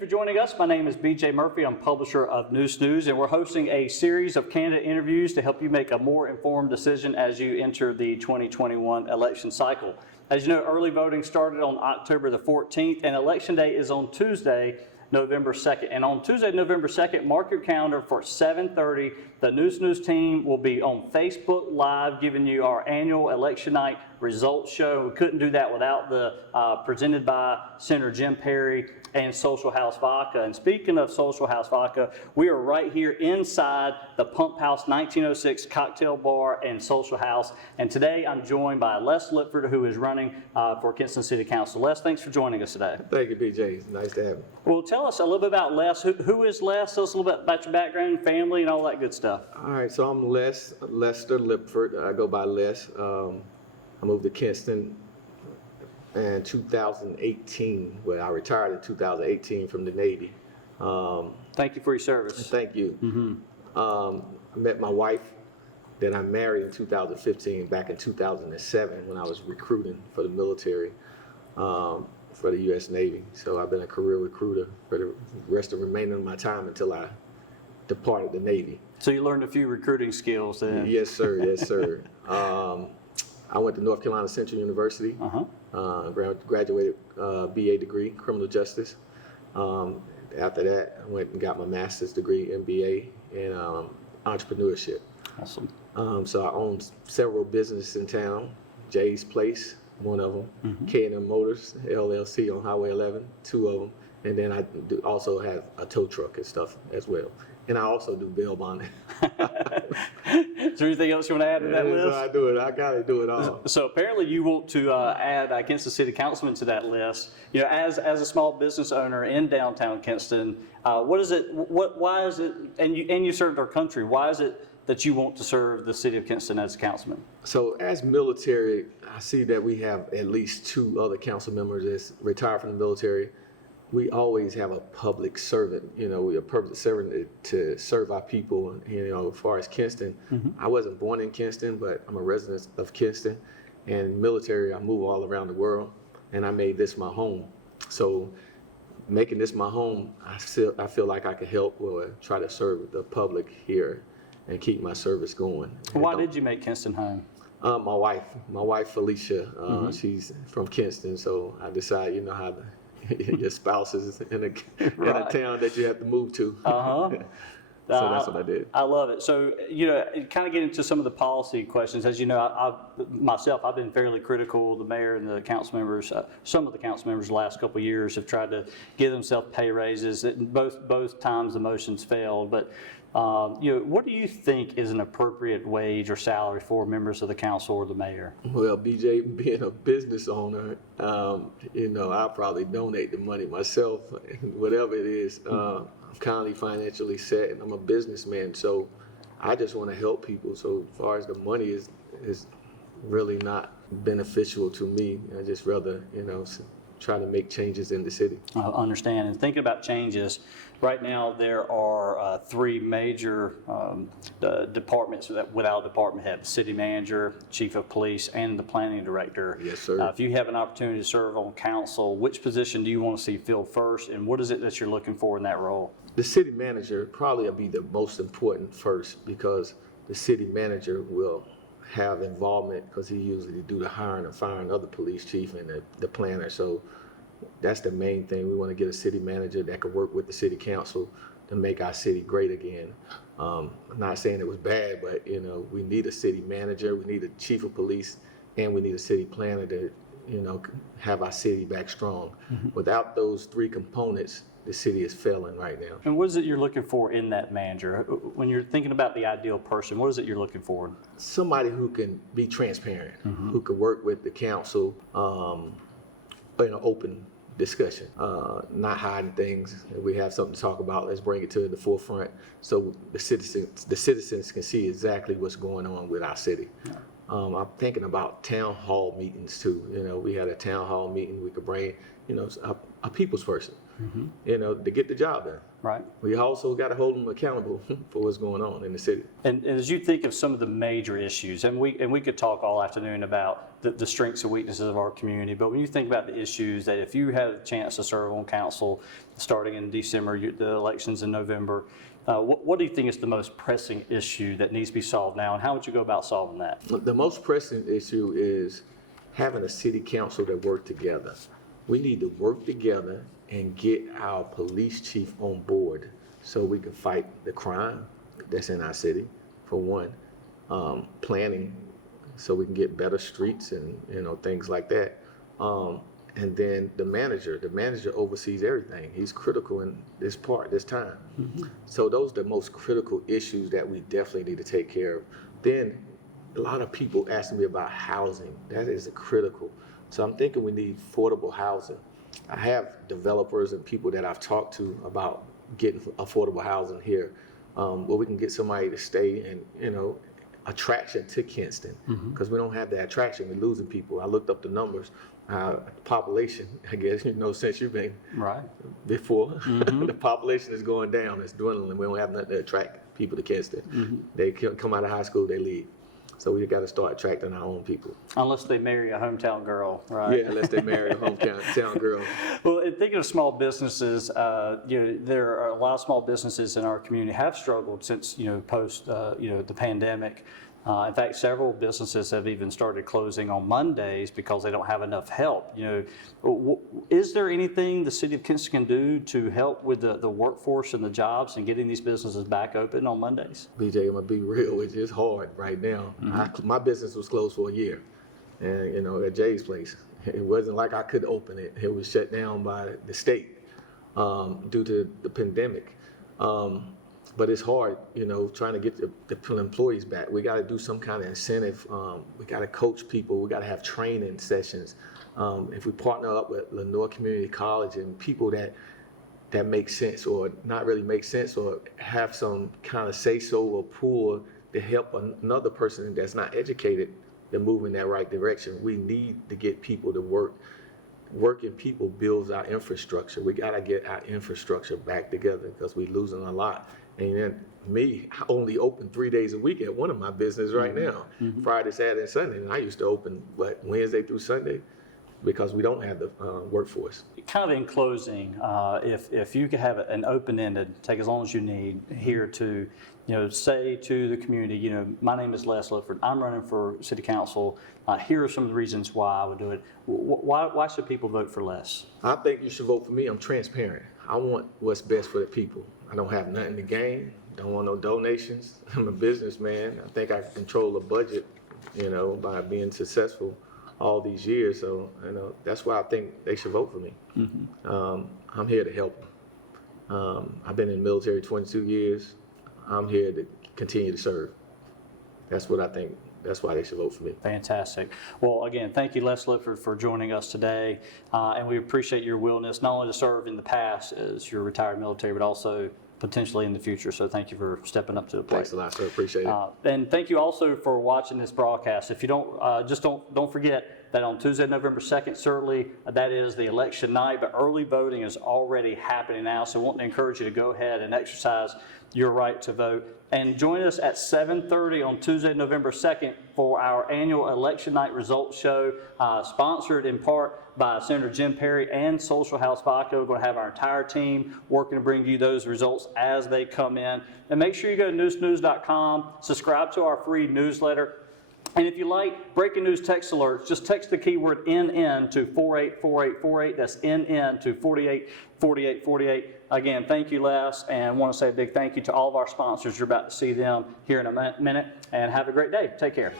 you for joining us. My name is BJ Murphy. I'm publisher of Neuse, and we're hosting a series of candidate interviews to help you make a more informed decision as you enter the 2021 election cycle. As you know, early voting started on October the 14th, and Election Day is on Tuesday, November 2nd. And on Tuesday, November 2nd, mark your calendar for 7:30. The Neuse team will be on Facebook Live giving you our annual election night results show. We couldn't do that without the presented by Senator Jim Perry and Social House Vodka. And speaking of Social House Vodka, we are right here inside the Pump House 1906 Cocktail Bar and Social House. And today I'm joined by Les Lipford, who is running for Kinston City Council. Les, thanks for joining us today. Thank you, BJ. It's nice to have you. Well, tell us a little bit about Les. Who is Les? Tell us a little bit about your background, family, and all that good stuff. All right, so I'm Lester Lipford. I go by Les. I moved to Kinston in 2018. Well, I retired in 2018 from the Navy. Thank you for your service. Thank you. Mm-hmm. I met my wife, then I married in 2015, back in 2007 when I was recruiting for the military, for the U.S. Navy. So I've been a career recruiter for the rest of the remainder of my time until I departed the Navy. So you learned a few recruiting skills then? Yes, sir. Yes, sir. I went to North Carolina Central University, graduated BA degree, criminal justice. After that, I went and got my master's degree, MBA, in entrepreneurship. Awesome. So I own several businesses in town. Jay's Place, one of them. K&M Motors, LLC on Highway 11, two of them. And then I also have a tow truck and stuff as well. And I also do bail bonding. Is there anything else you want to add to that list? I do it. I got to do it all. So apparently you want to add Kinston City Councilman to that list. You know, as a small business owner in downtown Kinston, what is it? Why is it? And you served our country. Why is it that you want to serve the city of Kinston as a councilman? So as military, I see that we have at least two other council members that's retired from the military. We always have a public servant, we're a public servant to serve our people, as far as Kinston. I wasn't born in Kinston, but I'm a resident of Kinston. And military, I move all around the world, and I made this my home. So making this my home, I feel like I could help or try to serve the public here and keep my service going. Why did you make Kinston home? My wife Felicia, she's from Kinston, so I decided, how your spouse is in a town that you have to move to. So that's what I did. I love it. So, kind of get into some of the policy questions. As you know, I've been fairly critical of the mayor and the council members. Some of the council members the last couple of years have tried to give themselves pay raises. Both times the motions failed. But, what do you think is an appropriate wage or salary for members of the council or the mayor? Well, BJ, being a business owner, I'll probably donate the money myself, whatever it is. I'm currently financially set, and I'm a businessman, so I just want to help people. So as far as the money is really not beneficial to me. I just rather, try to make changes in the city. I understand. And thinking about changes, right now there are three major departments without a department head: city manager, chief of police, and the planning director. Yes, sir. If you have an opportunity to serve on council, which position do you want to see filled first, and what is it that you're looking for in that role? The city manager probably will be the most important first, because the city manager will have involvement, because he usually do the hiring and firing of the police chief and the planner. So that's the main thing. We want to get a city manager that could work with the city council to make our city great again. I'm not saying it was bad, but we need a city manager, we need a chief of police, and we need a city planner to have our city back strong. Without those three components, the city is failing right now. And what is it you're looking for in that manager? When you're thinking about the ideal person, what is it you're looking for? Somebody who can be transparent, who can work with the council in an open discussion, not hiding things. If we have something to talk about, let's bring it to the forefront so the citizens can see exactly what's going on with our city. I'm thinking about town hall meetings too. We had a town hall meeting. We could bring, a people's person. to get the job done. Right. We also got to hold them accountable for what's going on in the city. And as you think of some of the major issues, and we could talk all afternoon about the strengths and weaknesses of our community, but when you think about the issues that if you had a chance to serve on council starting in December, the elections in November, what do you think is the most pressing issue that needs to be solved now, and how would you go about solving that? The most pressing issue is having a city council that work together. We need to work together and get our police chief on board so we can fight the crime that's in our city, for one. Planning so we can get better streets and things like that. And then the manager oversees everything. He's critical in this time. So those are the most critical issues that we definitely need to take care of. Then a lot of people asking me about housing. That is critical. So I'm thinking we need affordable housing. I have developers and people that I've talked to about getting affordable housing here, where we can get somebody to stay and, attraction to Kinston, because we don't have that attraction. We're losing people. I looked up the numbers. Population, I guess, since you've been right before, the population is going down. It's dwindling. We don't have nothing to attract people to Kinston. They come out of high school, they leave. So we got to start attracting our own people. Unless they marry a hometown girl, right? Yeah, unless they marry a hometown girl. Well, and thinking of small businesses, there are a lot of small businesses in our community have struggled since post the pandemic. In fact, several businesses have even started closing on Mondays because they don't have enough help. Is there anything the City of Kinston can do to help with the workforce and the jobs and getting these businesses back open on Mondays? BJ, I'm gonna be real. It's just hard right now. My business was closed for a year, and at Jay's place, it wasn't like I could open it. It was shut down by the state due to the pandemic. But it's hard, trying to get the employees back. We got to do some kind of incentive. We got to coach people. We got to have training sessions. If we partner up with Lenoir Community College and people that make sense or not really make sense or have some kind of say-so or pull to help another person that's not educated to move in that right direction, we need to get people to work. Working people builds our infrastructure. We got to get our infrastructure back together because we're losing a lot. And then I only open 3 days a week at one of my business right now, Friday, Saturday, and Sunday. And I used to open, Wednesday through Sunday, because we don't have the workforce. Kind of in closing, if you could have an open-ended, take as long as you need, here to, say to the community, my name is Les Lipford. I'm running for City Council. Here are some of the reasons why I would do it. Why should people vote for Les? I think you should vote for me. I'm transparent. I want what's best for the people. I don't have nothing to gain. Don't want no donations. I'm a businessman. I think I can control a budget, by being successful all these years. So, that's why I think they should vote for me. I'm here to help them. I've been in the military 22 years. I'm here to continue to serve. That's what I think. That's why they should vote for me. Fantastic. Well, again, thank you, Les Lipford, for joining us today. And we appreciate your willingness not only to serve in the past as your retired military, but also potentially in the future. So thank you for stepping up to the plate. Thanks a lot, sir. Appreciate it. And thank you also for watching this broadcast. If you don't forget that on Tuesday, November 2nd, certainly that is the election night, but early voting is already happening now. So I want to encourage you to go ahead and exercise your right to vote. And join us at 7:30 on Tuesday, November 2nd for our annual election night results show, sponsored in part by Senator Jim Perry and Social House Vodka. We're going to have our entire team working to bring you those results as they come in. And make sure you go to newsnews.com, subscribe to our free newsletter. And if you like breaking news text alerts, just text the keyword NN to 484848. That's NN to 484848. Again, thank you, Les, and I want to say a big thank you to all of our sponsors. You're about to see them here in a minute. And have a great day. Take care.